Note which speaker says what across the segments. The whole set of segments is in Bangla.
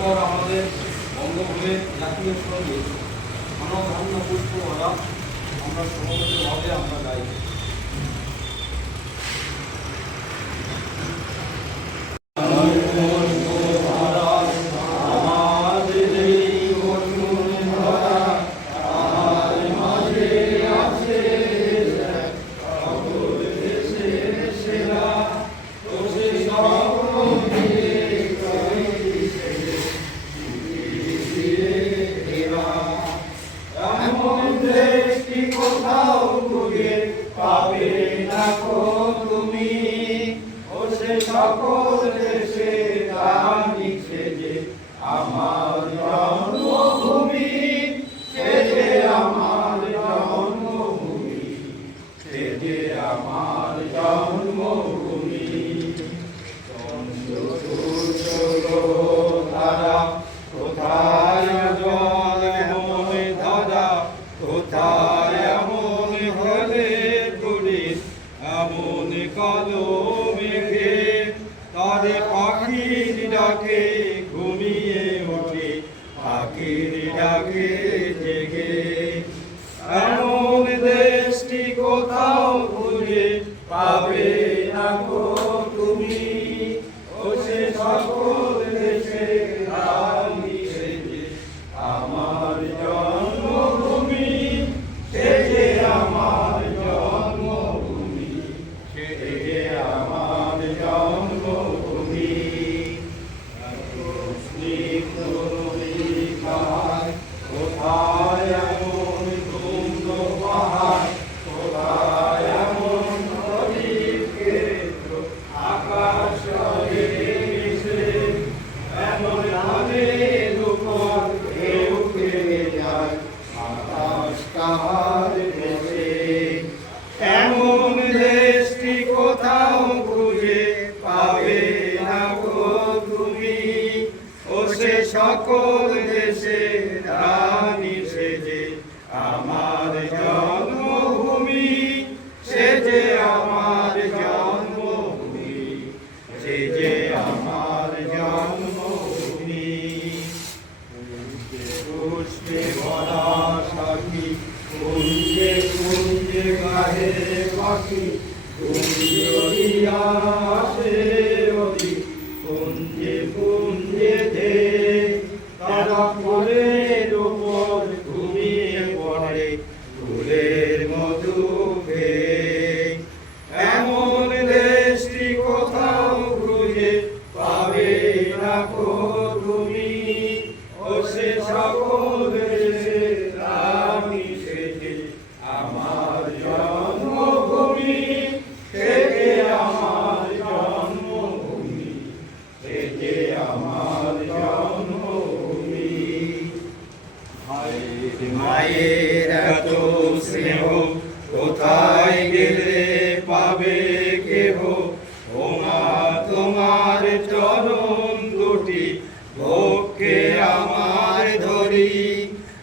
Speaker 1: এরপর আমাদের বঙ্গভূমে জাতীয় সঙ্গে মানবধান্য পুষ্পমালা আমরা
Speaker 2: সমাজের ভাবে আমরা গাই। গায়ে পাখি আসে অতি
Speaker 1: পুঞ্জে পুঞ্জে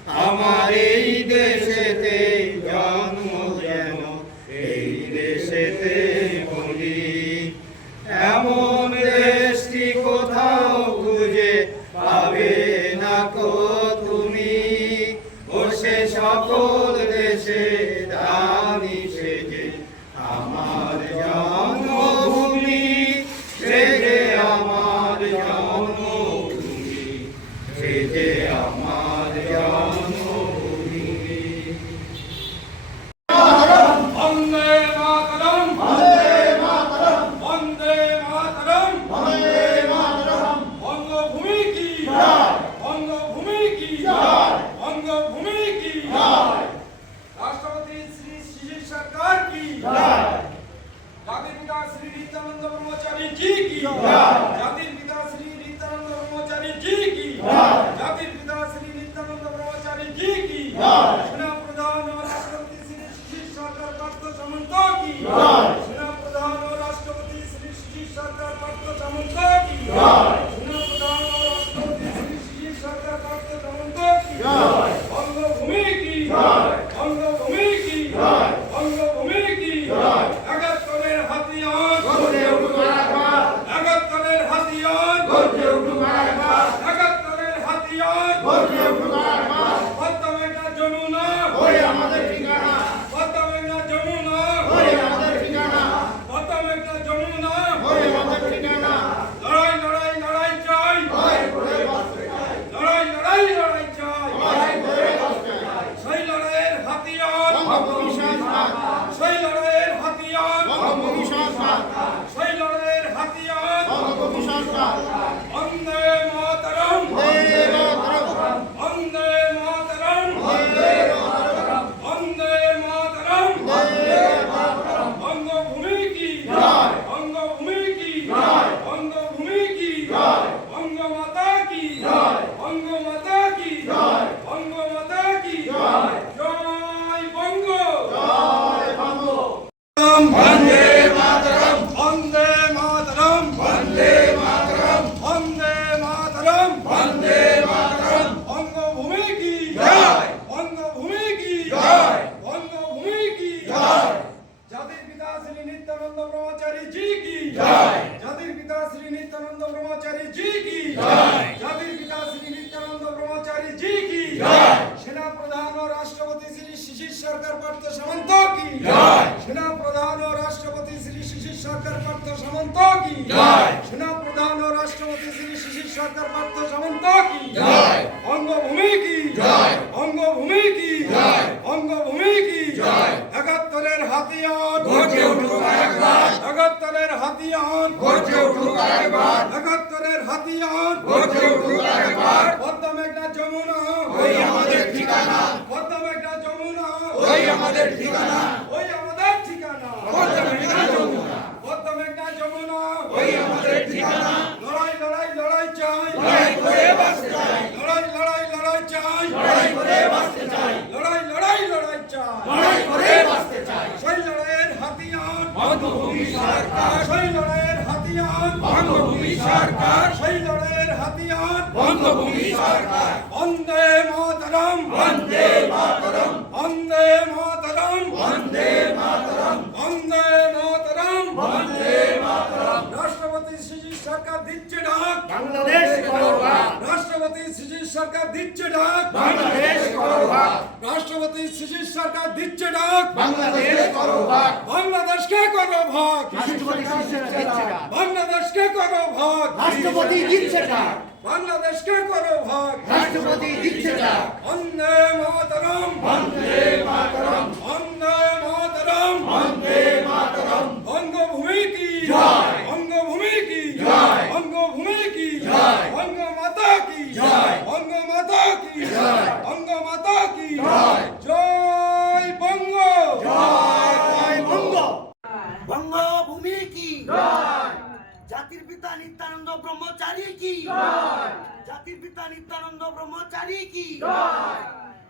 Speaker 1: અમારે সরকার পার্থ সামন্ত কি?
Speaker 3: জয়।
Speaker 1: বঙ্গভূমি কি?
Speaker 3: জয়।
Speaker 1: বঙ্গভূমি কি?
Speaker 3: জয়।
Speaker 1: বঙ্গভূমি কি?
Speaker 3: জয়।
Speaker 1: একাত্তরের হাতিয়ার।
Speaker 3: গর্জে উঠুক একবার
Speaker 1: একাত্তরের হাতিয়ার।
Speaker 3: গর্জে উঠুক একবার
Speaker 1: একাত্তরের হাতিয়ার।
Speaker 3: গর্জে উঠুক একবার
Speaker 1: পদ্মা মেঘনা যমুনা।
Speaker 3: ওই আমাদের ঠিকানা।
Speaker 1: পদ্মা মেঘনা যমুনা।
Speaker 3: ওই আমাদের ঠিকানা
Speaker 1: ওই আমাদের ঠিকানা
Speaker 3: পদ্মা মেঘনা যমুনা
Speaker 1: পদ্মা মেঘনা যমুনা
Speaker 3: ওই আমাদের ঠিকানা
Speaker 1: লড়াই লড়াই লড়াই চাই
Speaker 3: লড়াই করে বাঁচতে চাই
Speaker 1: লড়াই লড়াই লড়াই চাই
Speaker 3: লড়াই করে বাঁচতে চাই।
Speaker 1: লড়াই লড়াই লড়াই চাই।
Speaker 3: লড়াই করে বাঁচতে চাই।
Speaker 1: সেই লড়াইয়ের হাতিয়ার।
Speaker 3: বঙ্গভূমি সরকার।
Speaker 1: সেই লড়াইয়ের হাতিয়ার।
Speaker 3: বঙ্গভূমি সরকার।
Speaker 1: সেই লড়াইয়ের হাতিয়ার।
Speaker 3: বঙ্গভূমি সরকার।
Speaker 1: বন্দে মাতরম।
Speaker 3: বন্দে মাতরম।
Speaker 1: বন্দে মাতরম।
Speaker 3: বন্দে
Speaker 1: সরকার দিচ্ছে ডাক।
Speaker 3: বাংলাদেশ
Speaker 1: রাষ্ট্রপতি শিশির সরকার দিচ্ছে ডাক।
Speaker 3: বাংলাদেশ
Speaker 1: রাষ্ট্রপতি শিশির সরকার দিচ্ছে ডাক।
Speaker 3: বাংলাদেশ করো ভাগ
Speaker 1: বাংলাদেশকে করো ভাগ বাংলাদেশকে করো ভাগ
Speaker 4: রাষ্ট্রপতি দিচ্ছে ডাক।
Speaker 1: বাংলাদেশকে করো ভাগ
Speaker 4: রাষ্ট্রপতি দিচ্ছে ডাক।
Speaker 1: বন্দে মাতরম।
Speaker 3: বন্দে মাতরম।
Speaker 1: বন্দে মাতরম।
Speaker 3: বন্দে মাতরম।
Speaker 1: বঙ্গভূমি কি
Speaker 3: জয়।
Speaker 1: বঙ্গভূমি কি
Speaker 3: জয়।
Speaker 1: বঙ্গভূমি কি
Speaker 3: জয়।
Speaker 1: বঙ্গমাতা কি
Speaker 3: জয়।
Speaker 1: বঙ্গমাতা কি
Speaker 3: জয়।
Speaker 1: বঙ্গমাতা কি
Speaker 3: জয়।
Speaker 1: জয় বঙ্গ
Speaker 3: জয় বঙ্গ
Speaker 4: বঙ্গভূমি কি জাতির পিতা নিত্যানন্দ ব্রহ্মচারী কি জাতির পিতা নিত্যানন্দ ব্রহ্মচারী কি?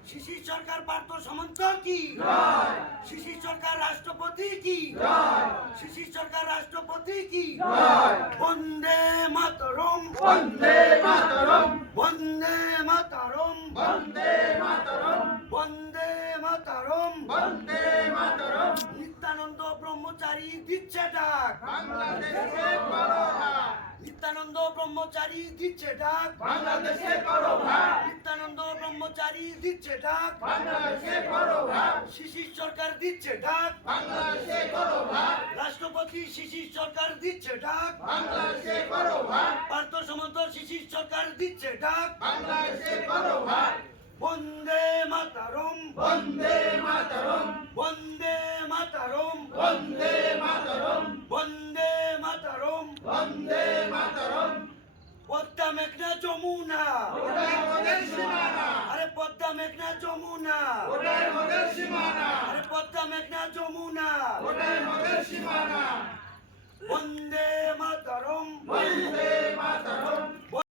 Speaker 4: শিশির সরকার পার্থ সামন্ত কি? শিশির সরকার রাষ্ট্রপতি কি? শিশির সরকার রাষ্ট্রপতি কি? বন্দে মাতরম।
Speaker 3: বন্দে মাতরম।
Speaker 4: বন্দে মাতরম।
Speaker 3: বন্দে মাতরম।
Speaker 4: বন্দে মাতরম।
Speaker 3: বন্দে মাতরম।
Speaker 4: নিত্যানন্দ ব্রহ্মচারী দিচ্ছে ডাক।
Speaker 3: বাংলাদেশে ভাগ
Speaker 4: নিত্যানন্দ ব্রহ্মচারী দিচ্ছে ডাক।
Speaker 3: বাংলাদেশে করো ভাগ
Speaker 4: নিত্যানন্দ ব্রহ্মচারী দিচ্ছে ডাক।
Speaker 3: বাংলাদেশে করো ভাগ
Speaker 4: শিশির সরকার দিচ্ছে ডাক।
Speaker 3: বাংলাদেশে করো ভাগ
Speaker 4: রাষ্ট্রপতি শিশির সরকার দিচ্ছে ডাক।
Speaker 3: বাংলাদেশে করো ভাগ
Speaker 4: পার্থ সামন্ত শিশির সরকার দিচ্ছে ডাক।
Speaker 3: বাংলাদেশে করো ভাগ
Speaker 4: বন্দে মাতারম।
Speaker 3: বন্দে মাতরম।
Speaker 4: বন্দে মাতারম।
Speaker 3: বন্দে মাতরম।
Speaker 4: বন্দে মাতারম।
Speaker 3: বন্দে
Speaker 4: মেঘনা যমুনা।
Speaker 3: ওটাই আমাদের সীমানা।
Speaker 4: আরে পদ্মা মেঘনা যমুনা।
Speaker 3: ওটাই আমাদের সীমানা।
Speaker 4: আরে পদ্মা মেঘনা যমুনা।
Speaker 3: ওটাই আমাদের সীমানা।
Speaker 4: বন্দে মাতারম।
Speaker 3: বন্দে মাতরম।